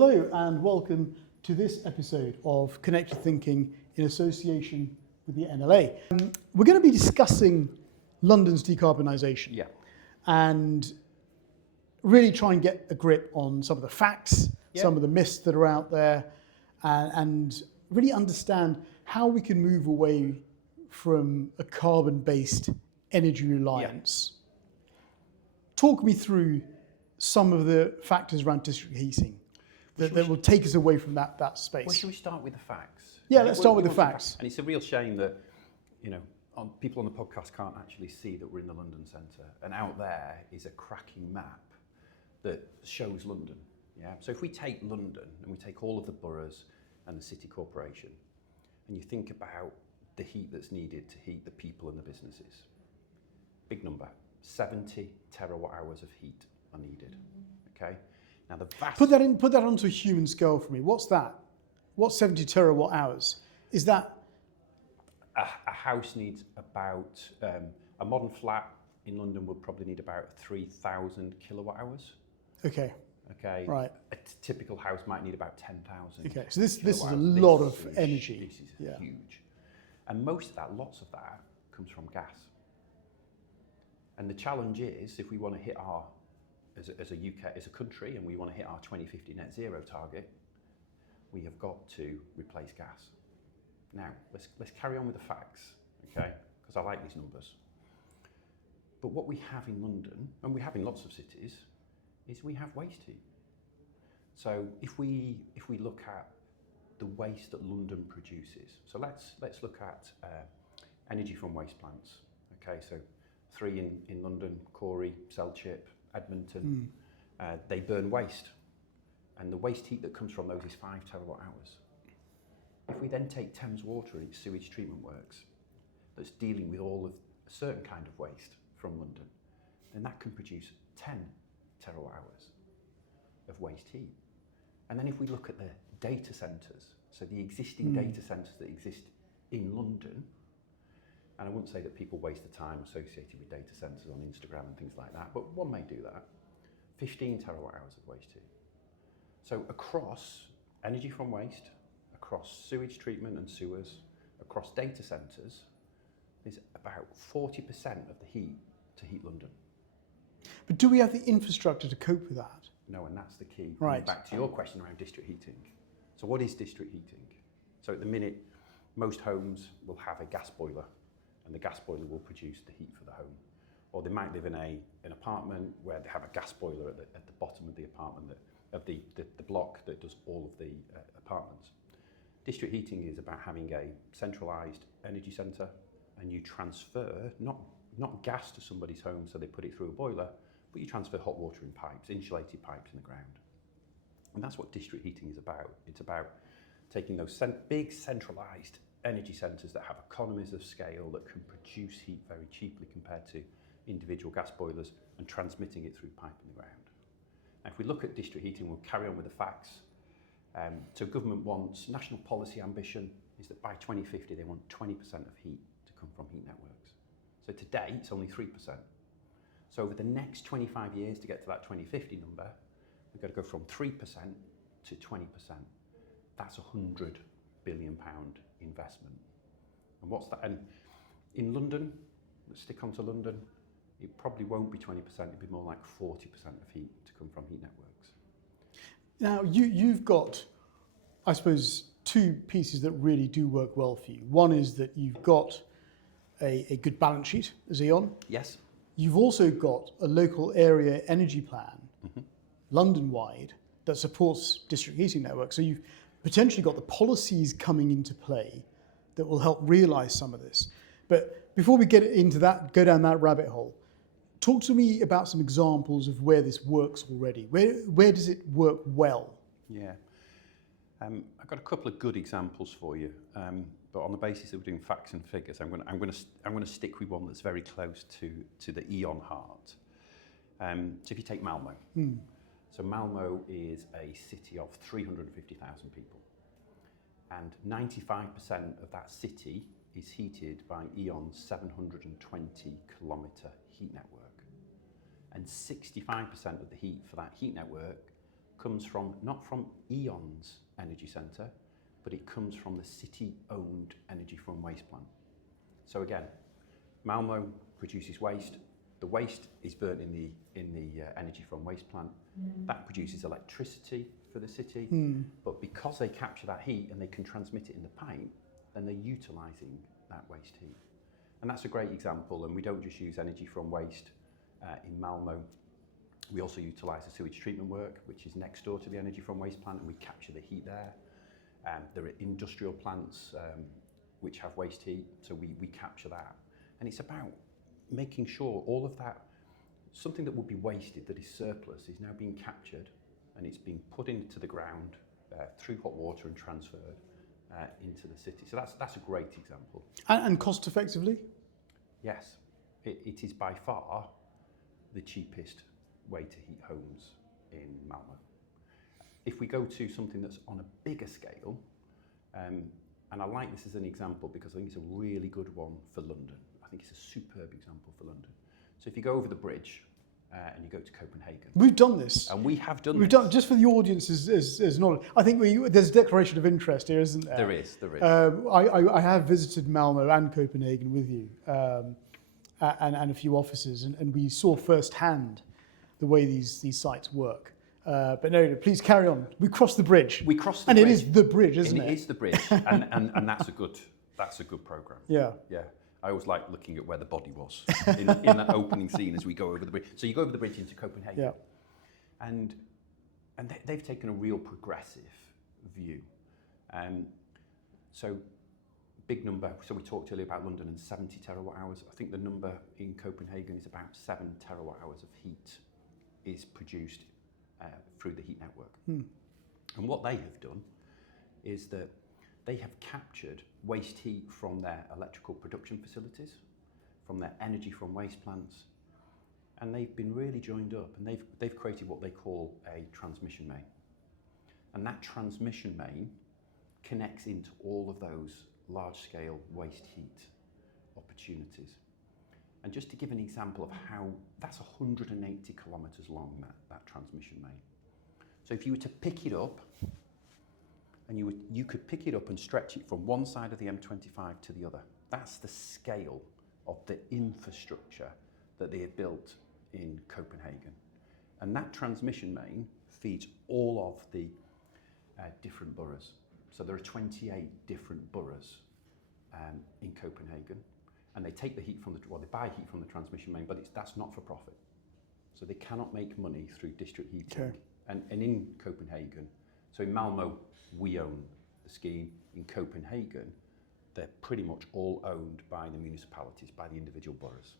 Hello and welcome to this episode of Connected Thinking in association with the NLA. We're going to be discussing London's decarbonisation and really try and get a grip on some of the facts, some of the myths that are out there, and really understand how we can move away from a carbon-based energy reliance. Talk me through some of the factors around district heating that will take us away from that space. Well, should we start with the facts? Yeah, let's start with the facts. And it's a real shame that, people on the podcast can't actually see that we're in the London centre, and out there is a cracking map that shows London. Yeah. So if we take London and we take all of the boroughs and the city corporation, and you think about the heat that's needed to heat the people and the businesses, big number, 70 terawatt hours of heat are needed. Okay. Now the vast put that onto a human scale for me. What's that? What's 70 terawatt hours? Is that a house needs about a modern flat in London would probably need about 3,000 kilowatt hours. Okay. Okay. Right. A typical house might need about 10,000. Okay. So this is a lot of energy. This is huge, and most of that, lots of that, comes from gas. And the challenge is, if we want to hit our as a UK, as a country, and we want to hit our 2050 net zero target, we have got to replace gas. Now, let's carry on with the facts, okay? Because I like these numbers. But what we have in London, and we have in lots of cities, is we have waste heat. So if we look at the waste that London produces, so let's look at energy from waste plants. Okay, so 3 in London: Corey, Selchip, Edmonton. They burn waste, and the waste heat that comes from those is 5 terawatt hours. If we then take Thames Water and its sewage treatment works, that's dealing with all of a certain kind of waste from London, then that can produce 10 terawatt hours of waste heat. And then if we look at the data centres, so the existing data centres that exist in London, and I wouldn't say that people waste the time associated with data centres on Instagram and things like that, but one may do that. 15 terawatt hours of waste heat. So across energy from waste, across sewage treatment and sewers, across data centres, there's about 40% of the heat to heat London. But do we have the infrastructure to cope with that? No, and that's the key. Right. Back to your question around district heating. So what is district heating? So at the minute, most homes will have a gas boiler, and the gas boiler will produce the heat for the home. Or they might live in an apartment where they have a gas boiler at the bottom of the apartment, of the block that does all of the apartments. District heating is about having a centralised energy centre, and you transfer not gas to somebody's home so they put it through a boiler, but you transfer hot water in pipes, insulated pipes in the ground. And that's what district heating is about. It's about taking those big centralised energy centres that have economies of scale that can produce heat very cheaply compared to individual gas boilers, and transmitting it through pipe in the ground. Now, if we look at district heating, we'll carry on with the facts. So government wants, national policy ambition is that by 2050 they want 20% of heat to come from heat networks. So today it's only 3%. So over the next 25 years to get to that 2050 number, we've got to go from 3% to 20%. That's £100 billion investment. And what's that? And in London, let's stick on to London, it probably won't be 20%, it'll be more like 40% of heat to come from heat networks. Now, you've got, I suppose, 2 pieces that really do work well for you. One is that you've got a good balance sheet as E.ON. Yes. You've also got a local area energy plan, London-wide, that supports district heating networks. So you've potentially got the policies coming into play that will help realise some of this. But before we get into that, go down that rabbit hole, talk to me about some examples of where this works already. Where does it work well? Yeah, I've got a couple of good examples for you, but on the basis that we're doing facts and figures, I'm going to stick with one that's very close to the E.ON heart. So if you take Malmo, so Malmo is a city of 350,000 people, and 95% of that city is heated by E.ON's 720 kilometre heat network. And 65% of the heat for that heat network comes from, not from E.ON's energy centre, but it comes from the city-owned energy from waste plant. So again, Malmo produces waste. The waste is burnt in the energy from waste plant. That produces electricity for the city. But because they capture that heat and they can transmit it in the pipe, then they're utilising that waste heat. And that's a great example. And we don't just use energy from waste in Malmo. We also utilise the sewage treatment work, which is next door to the energy from waste plant, and we capture the heat there. There are industrial plants which have waste heat, so we capture that. And it's about making sure all of that, something that would be wasted, that is surplus, is now being captured and it's being put into the ground through hot water and transferred into the city. So that's a great example. And cost effectively? Yes, it is by far the cheapest way to heat homes in Malmo. If we go to something that's on a bigger scale, and I like this as an example because I think it's a really good one for London. I think it's a superb example for London. So if you go over the bridge and you go to Copenhagen. We've done this. And we have done We've this. done, just for the audience as knowledge. I think there's a declaration of interest here, isn't there? There is. I have visited Malmo and Copenhagen with you and a few offices, and we saw firsthand the way these sites work. But no, please carry on. We crossed the bridge. We crossed the bridge. And it is the bridge, isn't it? And it is the bridge. and that's a good programme. Yeah. Yeah. I always like looking at where the body was in that opening scene as we go over the bridge. So you go over the bridge into Copenhagen. Yeah. And they've taken a real progressive view. So big number. So we talked earlier about London and 70 terawatt hours. I think the number in Copenhagen is about 7 terawatt hours of heat is produced through the heat network. And what they have done is that they have captured waste heat from their electrical production facilities, from their energy from waste plants, and they've been really joined up, and they've created what they call a transmission main. And that transmission main connects into all of those large-scale waste heat opportunities. And just to give an example of how, that's 180 kilometres long, that transmission main. So if you were to pick it up, and you could pick it up and stretch it from one side of the M25 to the other. That's the scale of the infrastructure that they have built in Copenhagen. And that transmission main feeds all of the different boroughs. So there are 28 different boroughs in Copenhagen. And they take the heat from they buy heat from the transmission main, but that's not for profit. So they cannot make money through district heating. Okay. And in Copenhagen, so in Malmo, we own the scheme. In Copenhagen, they're pretty much all owned by the municipalities, by the individual boroughs.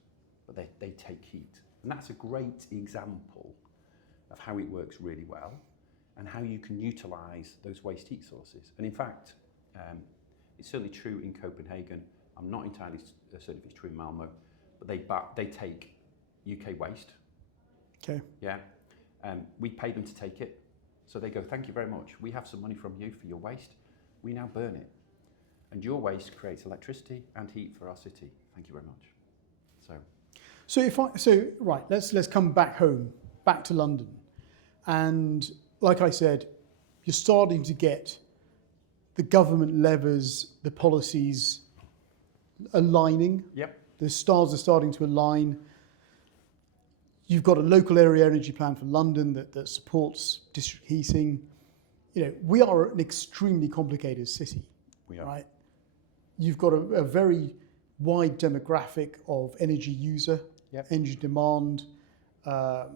But they take heat. And that's a great example of how it works really well and how you can utilise those waste heat sources. And in fact, it's certainly true in Copenhagen. I'm not entirely certain if it's true in Malmo, but they take UK waste. Okay. Yeah. We pay them to take it. So they go, thank you very much. We have some money from you for your waste. We now burn it. And your waste creates electricity and heat for our city. Thank you very much. Let's come back home, back to London. And like I said, you're starting to get the government levers, the policies aligning. Yep. The stars are starting to align. You've got a local area energy plan for London that supports district heating. You know, we are an extremely complicated city. We are. Right? You've got a very wide demographic of energy user, Yep. energy demand,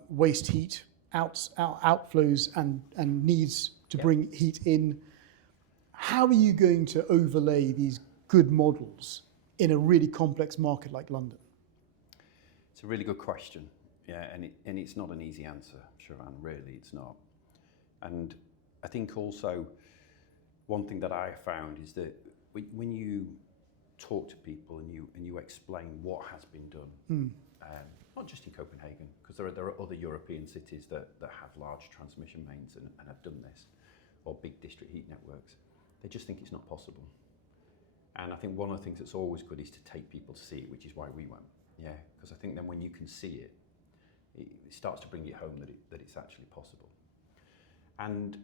waste heat, outflows and needs to Yep. bring heat in. How are you going to overlay these good models in a really complex market like London? It's a really good question. Yeah, and it's not an easy answer, Siobhan, really, it's not. And I think also one thing that I found is that when you talk to people and you explain what has been done, not just in Copenhagen, because there are other European cities that have large transmission mains and have done this, or big district heat networks, they just think it's not possible. And I think one of the things that's always good is to take people to see it, which is why we went. Yeah, because I think then when you can see it, it starts to bring it home that it's actually possible. And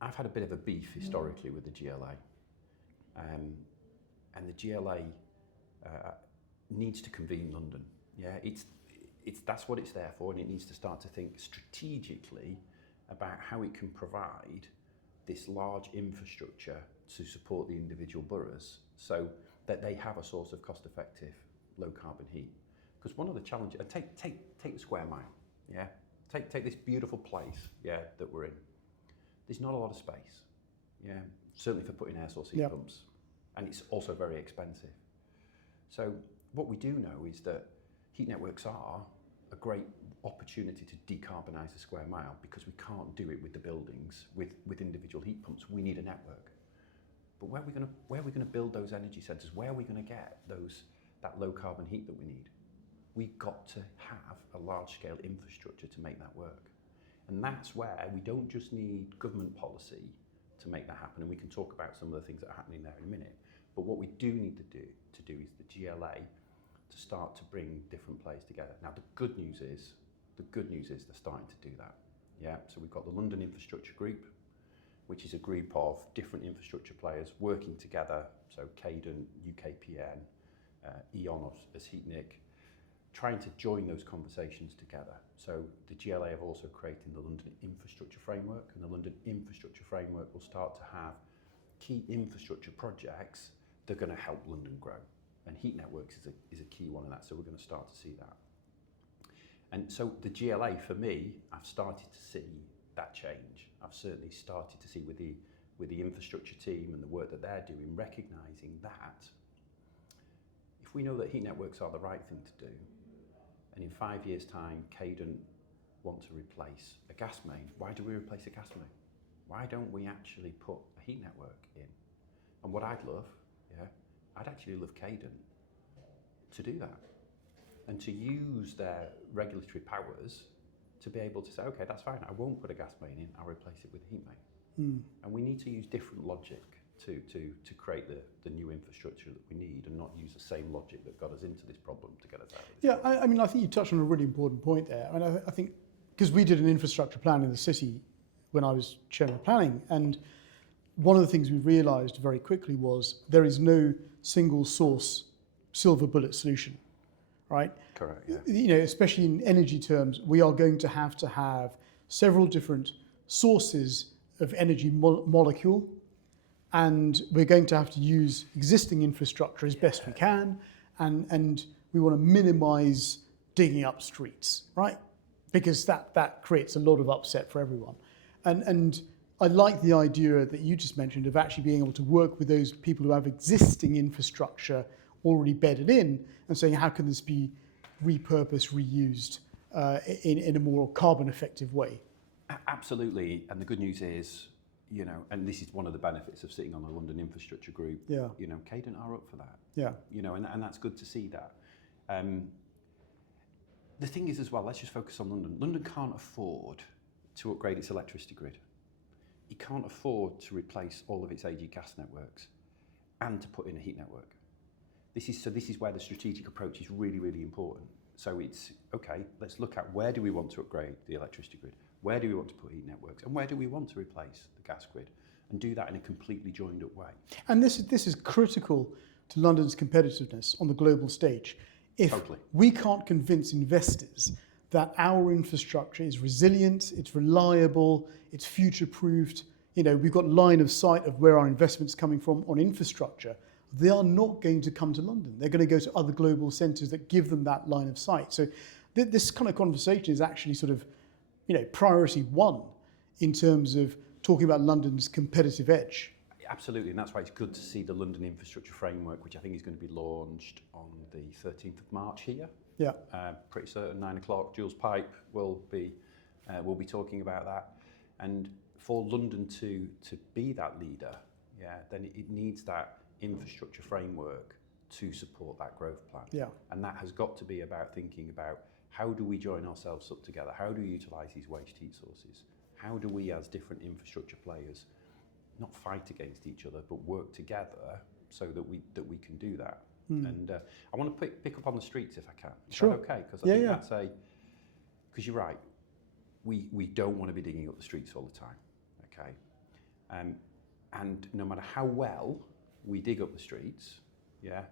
I've had a bit of a beef historically with the GLA. And the GLA needs to convene London. Yeah, that's what it's there for, and it needs to start to think strategically about how it can provide this large infrastructure to support the individual boroughs so that they have a source of cost-effective, low-carbon heat. Because one of the challenges, take the square mile, yeah? Take this beautiful place, yeah, that we're in. There's not a lot of space, yeah, certainly for putting air source heat pumps, and it's also very expensive. So what we do know is that heat networks are a great opportunity to decarbonise the square mile, because we can't do it with the buildings, with individual heat pumps. We need a network. But where are we gonna build those energy centres? Where are we gonna get that low carbon heat that we need? We've got to have a large scale infrastructure to make that work. And that's where we don't just need government policy to make that happen. And we can talk about some of the things that are happening there in a minute. But what we do need to do is the GLA to start to bring different players together. Now, the good news is they're starting to do that. Yeah, so we've got the London Infrastructure Group, which is a group of different infrastructure players working together. So Cadent, UKPN, E.ON as Heatnic, trying to join those conversations together. So the GLA have also created the London Infrastructure Framework, and the London Infrastructure Framework will start to have key infrastructure projects that are going to help London grow. And heat networks is a key one of that, so we're going to start to see that. And so the GLA, for me, I've started to see that change. I've certainly started to see with the infrastructure team and the work that they're doing, recognising that if we know that heat networks are the right thing to do, and in 5 years' time, Cadent want to replace a gas main, why do we replace a gas main? Why don't we actually put a heat network in? And what I'd love, I'd actually love Cadent to do that and to use their regulatory powers to be able to say, okay, that's fine, I won't put a gas main in, I'll replace it with a heat main. And we need to use different logic to create the new infrastructure that we need, and not use the same logic that got us into this problem to get us out of this problem. I mean, I think you touched on a really important point there. I mean, I think, because we did an infrastructure plan in the city when I was chairman of planning, and one of the things we realised very quickly was there is no single source silver bullet solution, right? Correct, yeah. You know, especially in energy terms, we are going to have several different sources of energy molecule, and we're going to have to use existing infrastructure as best we can, and we want to minimise digging up streets, right? Because that creates a lot of upset for everyone. And I like the idea that you just mentioned of actually being able to work with those people who have existing infrastructure already bedded in, and saying, how can this be repurposed, reused in a more carbon effective way? Absolutely, and the good news is, you know, and this is one of the benefits of sitting on the London Infrastructure Group, you know, Cadent are up for that. Yeah. You know, and that's good to see that. The thing is as well, let's just focus on London. London can't afford to upgrade its electricity grid. It can't afford to replace all of its aging gas networks and to put in a heat network. This is where the strategic approach is really, really important. So it's, okay, let's look at where do we want to upgrade the electricity grid? Where do we want to put heat networks? And where do we want to replace the gas grid? And do that in a completely joined up way. And this is critical to London's competitiveness on the global stage. If we can't convince investors that our infrastructure is resilient, it's reliable, it's future-proofed, you know, we've got line of sight of where our investment's coming from on infrastructure, they are not going to come to London. They're going to go to other global centres that give them that line of sight. So this kind of conversation is actually sort of, you know, priority one in terms of talking about London's competitive edge. Absolutely, and that's why it's good to see the London Infrastructure Framework, which I think is going to be launched on the 13th of March here. Yeah. Pretty certain 9 o'clock. Jules Pipe will be talking about that. And for London to be that leader, then it needs that infrastructure framework to support that growth plan. Yeah. And that has got to be about thinking about, how do we join ourselves up together? How do we utilise these waste heat sources? How do we, as different infrastructure players, not fight against each other, but work together so that we can do that? And I want to pick up on the streets if I can. Is that okay? Because I think that's because you're right. we don't want to be digging up the streets all the time, okay? And no matter how well we dig up the streets, yeah,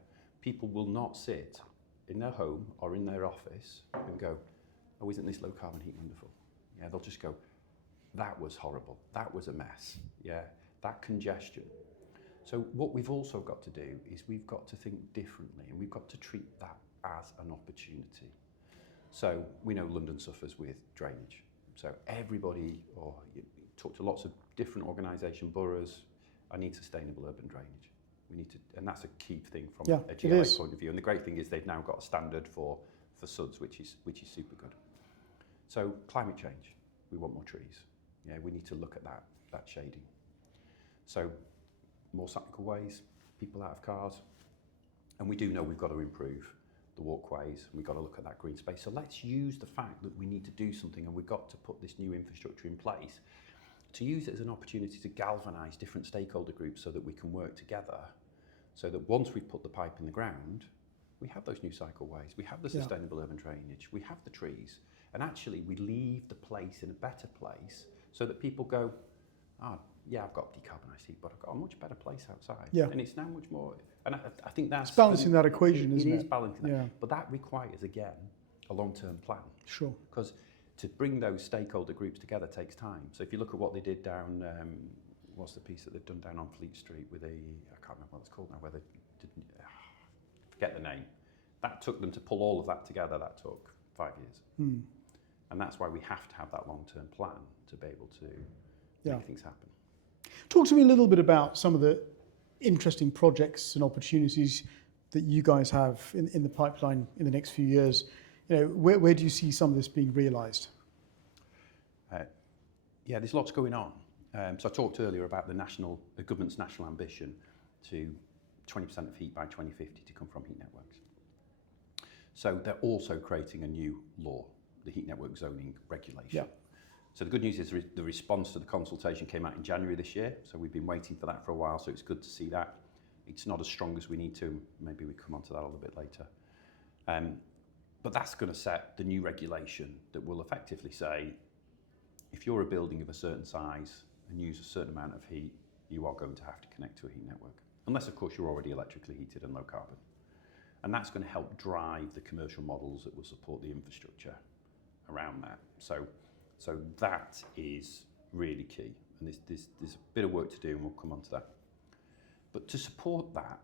people will not sit in their home or in their office and go, oh, isn't this low carbon heat wonderful? Yeah, they'll just go, that was horrible, that was a mess, yeah, that congestion. So what we've also got to do is we've got to think differently, and we've got to treat that as an opportunity. So we know London suffers with drainage. So everybody, or you talk to lots of different organisations, boroughs, I need sustainable urban drainage. We need to, and that's a key thing from a GLA point of view. And the great thing is they've now got a standard for SUDs, which is super good. So climate change, we want more trees. Yeah, we need to look at that shading. So more cycle ways, people out of cars, and we do know we've got to improve the walkways. We've got to look at that green space. So let's use the fact that we need to do something, and we've got to put this new infrastructure in place to use it as an opportunity to galvanise different stakeholder groups so that we can work together, so that once we've put the pipe in the ground, we have those new cycleways, we have the sustainable urban drainage, we have the trees, and actually we leave the place in a better place so that people go, yeah, I've got decarbonised heat, but I've got a much better place outside. Yeah. And it's now much more, and I think that's... It's balancing that equation, isn't it? It is balancing that, but that requires, again, a long-term plan. Sure. Because to bring those stakeholder groups together takes time. So if you look at what they did down, what's the piece that they've done down on Fleet Street with I can't remember what it's called now, where they didn't, forget the name. That took them to pull all of that together, that took 5 years. And that's why we have to have that long-term plan to be able to make things happen. Talk to me a little bit about some of the interesting projects and opportunities that you guys have in the pipeline in the next few years. You know, where do you see some of this being realised? Yeah, there's lots going on. So I talked earlier about the government's national ambition to 20% of heat by 2050 to come from heat networks. So they're also creating a new law, the heat network zoning regulation. Yeah. So the good news is the response to the consultation came out in January this year. So we've been waiting for that for a while. So it's good to see that. It's not as strong as we need to. Maybe we come on to that a little bit later. But that's going to set the new regulation that will effectively say, if you're a building of a certain size and use a certain amount of heat, you are going to have to connect to a heat network. Unless, of course, you're already electrically heated and low carbon. And that's going to help drive the commercial models that will support the infrastructure around that. So that is really key. And there's a bit of work to do, and we'll come on to that. But to support that,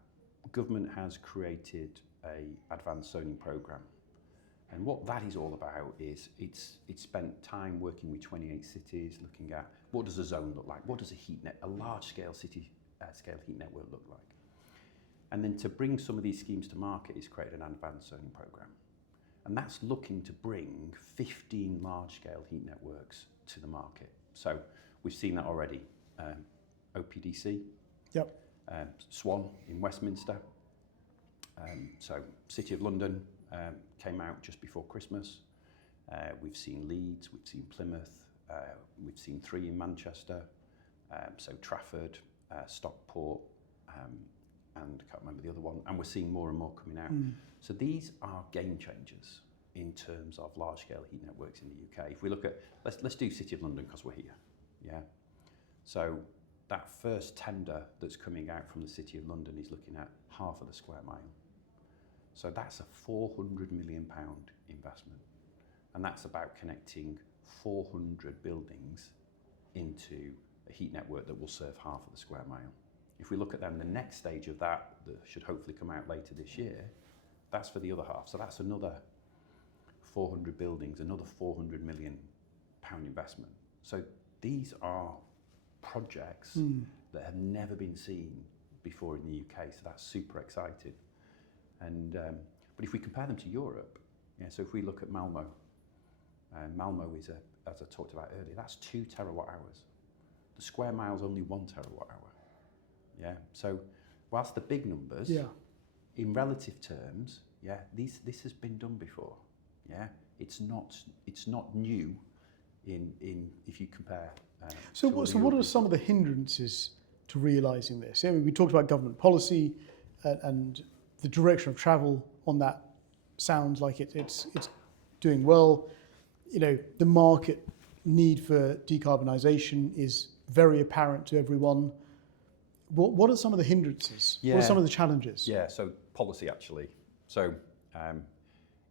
government has created an advanced zoning programme. And what that is all about is it's spent time working with 28 cities, looking at what does a zone look like, what does a large-scale city scale heat network look like. And then to bring some of these schemes to market is create an advanced zoning programme. And that's looking to bring 15 large-scale heat networks to the market. So we've seen that already. OPDC, Swan in Westminster. So City of London came out just before Christmas. We've seen Leeds, we've seen Plymouth, we've seen 3 in Manchester. So Trafford, Stockport, and I can't remember the other one. And we're seeing more and more coming out. So these are game changers in terms of large-scale heat networks in the UK. If we look at, let's do City of London because we're here, yeah? So that first tender that's coming out from the City of London is looking at half of the square mile. So that's a £400 million investment. And that's about connecting 400 buildings into a heat network that will serve half of the square mile. If we look at then the next stage of that should hopefully come out later this year, that's for the other half. So that's another 400 buildings, another £400 million investment. So these are projects that have never been seen before in the UK. So that's super exciting. And but if we compare them to Europe, so if we look at Malmo, Malmo is, as I talked about earlier, that's 2 terawatt hours. The square mile is only 1 terawatt hour. Yeah. So whilst the big numbers, in relative terms, this has been done before. Yeah. It's not new in if you compare. So what are some of the hindrances to realising this? I mean, we talked about government policy and the direction of travel on that sounds like it's doing well. You know, the market need for decarbonisation is very apparent to everyone. What are some of the hindrances? Yeah. What are some of the challenges? Yeah, so policy actually. So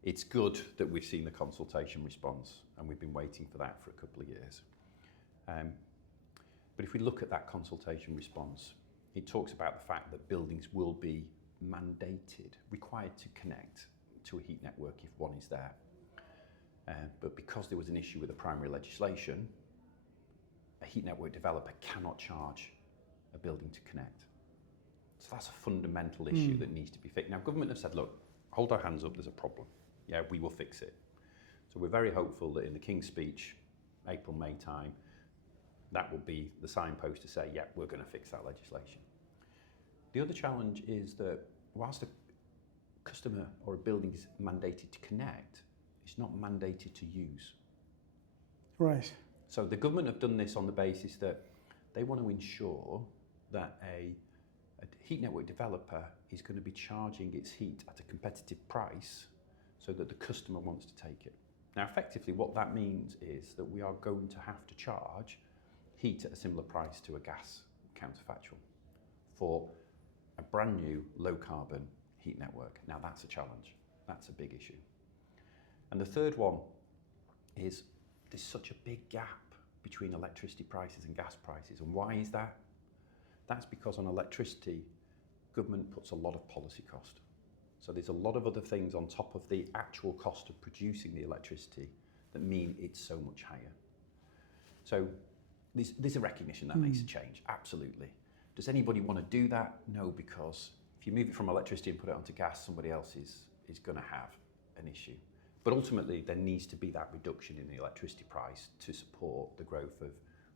it's good that we've seen the consultation response, and we've been waiting for that for a couple of years. But if we look at that consultation response, it talks about the fact that buildings will be mandated, required to connect to a heat network if one is there. But because there was an issue with the primary legislation, a heat network developer cannot charge a building to connect. So that's a fundamental issue that needs to be fixed. Now, government have said, look, hold our hands up, there's a problem. Yeah, we will fix it. So we're very hopeful that in the King's speech, April, May time, that will be the signpost to say, yeah, we're going to fix that legislation. The other challenge is that whilst a customer or a building is mandated to connect, it's not mandated to use. Right. So the government have done this on the basis that they want to ensure that a heat network developer is going to be charging its heat at a competitive price so that the customer wants to take it. Now, effectively, what that means is that we are going to have to charge heat at a similar price to a gas counterfactual for a brand new low carbon heat network. Now, that's a challenge. That's a big issue. And the third one is there's such a big gap between electricity prices and gas prices. And why is that? That's because on electricity, government puts a lot of policy cost. So there's a lot of other things on top of the actual cost of producing the electricity that mean it's so much higher. So there's a recognition that makes a change, absolutely. Does anybody want to do that? No, because if you move it from electricity and put it onto gas, somebody else is going to have an issue. But ultimately, there needs to be that reduction in the electricity price to support the growth of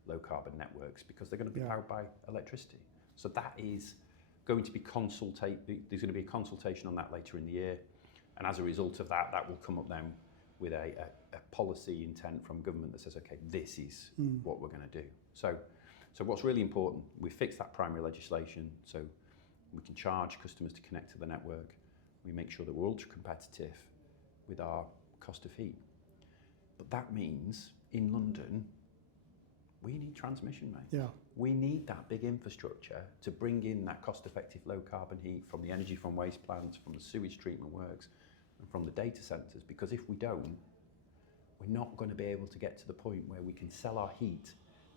low carbon networks because they're going to be powered by electricity. So that is going to be there's going to be a consultation on that later in the year. And as a result of that, that will come up then with a policy intent from government that says, okay, this is what we're going to do. So what's really important, we fix that primary legislation so we can charge customers to connect to the network. We make sure that we're ultra competitive with our cost of heat. But that means in London, we need transmission, mate. Yeah. We need that big infrastructure to bring in that cost-effective low-carbon heat from the energy from waste plants, from the sewage treatment works, and from the data centres, because if we don't, we're not going to be able to get to the point where we can sell our heat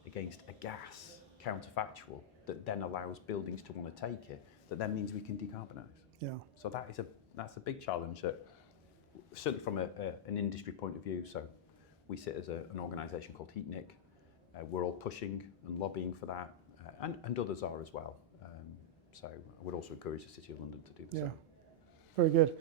against a gas counterfactual that then allows buildings to want to take it, that then means we can decarbonise. Yeah. So that's a big challenge that, certainly from an industry point of view, so we sit as an organisation called HeatNIC. We're all pushing and lobbying for that, and others are as well. So I would also encourage the City of London to do the same. Very good.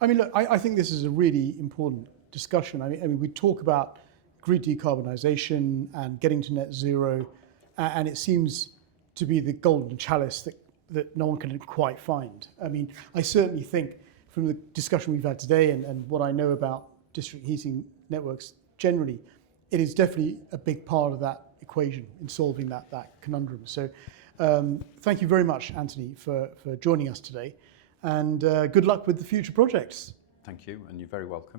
I mean, look, I think this is a really important discussion. I mean, we talk about grid decarbonisation and getting to net zero, and it seems to be the golden chalice that no one can quite find. I mean, I certainly think from the discussion we've had today and what I know about district heating networks generally, it is definitely a big part of that equation in solving that conundrum. So thank you very much, Antony, for joining us today, and good luck with the future projects. Thank you, and you're very welcome.